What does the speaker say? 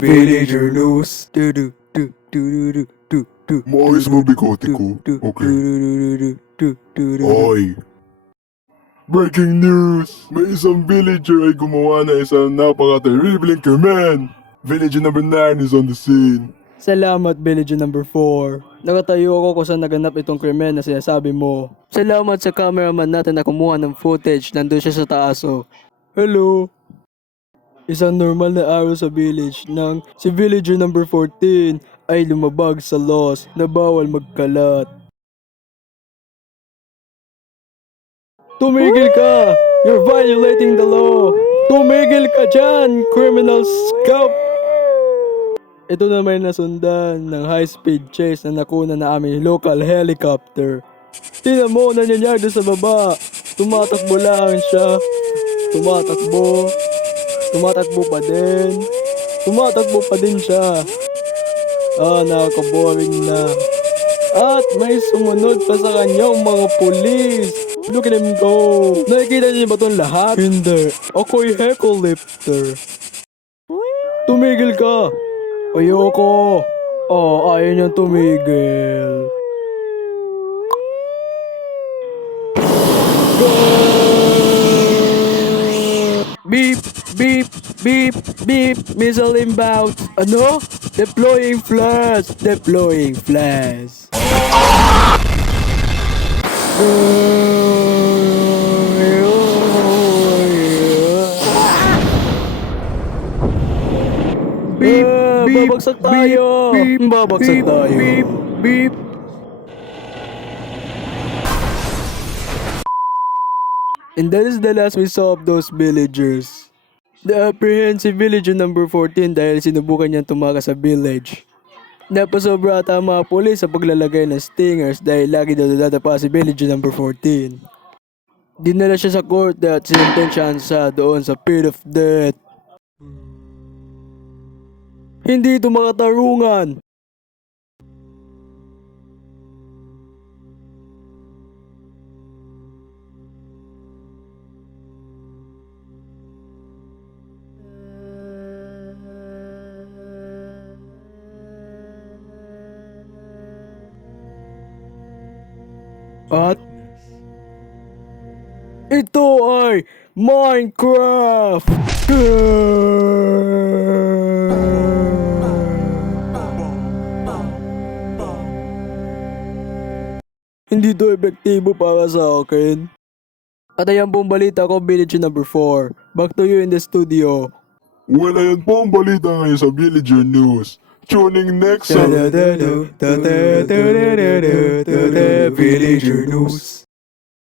Villager news. Maayos mo bigote ko. Okay. Oy. Breaking news! May isang villager ay gumawa ng isang napaka-terribling krimen. Villager number 9 is on the scene. Salamat, Villager number 4. Nakatayo ako kung saan naganap itong krimen na sinasabi mo. Salamat sa cameraman natin na kumuha ng footage. Nandun siya sa taas, oh. Hello. Isang normal na araw sa village nang si Villager number 14 ay lumabag sa laws na bawal magkalat. Tumigil ka! You're violating the law! Tumigil ka dyan, criminal scum! Ito na may nasundan ng high-speed chase na nakuna na aming local helicopter. Tingnan mo, nangyayari sa baba. Tumatakbo lang siya. Tumatakbo. Tumatakbo pa din. Tumatakbo pa din siya. Nakaka-boring na. At may sumunod pa sa kanyang mga pulis. Look at him go. Nakikita niyo ba itong lahat? Hindi. Ako'y heckle lifter. Tumigil ka. Ayoko. Ayaw niyang tumigil. Beep, beep, beep, beep. Missile inbound. Ano? Deploying flash. Deploying flash. Beep, beep, babagsak tayo. Beep, babagsak tayo. Beep, beep. And that is the last we saw of those villagers. The apprehensive villager number 14 dahil sinubukan niyang tumakas sa village. Napasobra ata ang mga pulis sa paglalagay ng stingers dahil lagi daw dadapa si villager number 14. Dinala siya sa court at sinintensyahan siya doon sa pit of death. Hindi ito makatarungan. At ito ay Minecraft! Hindi to epektibo para sa akin. At ayan pong balita ko, Villager number 4. Back to you in the studio. Well, ayan po ang balita ngayon sa Villager News. Tuning next sa Villager News.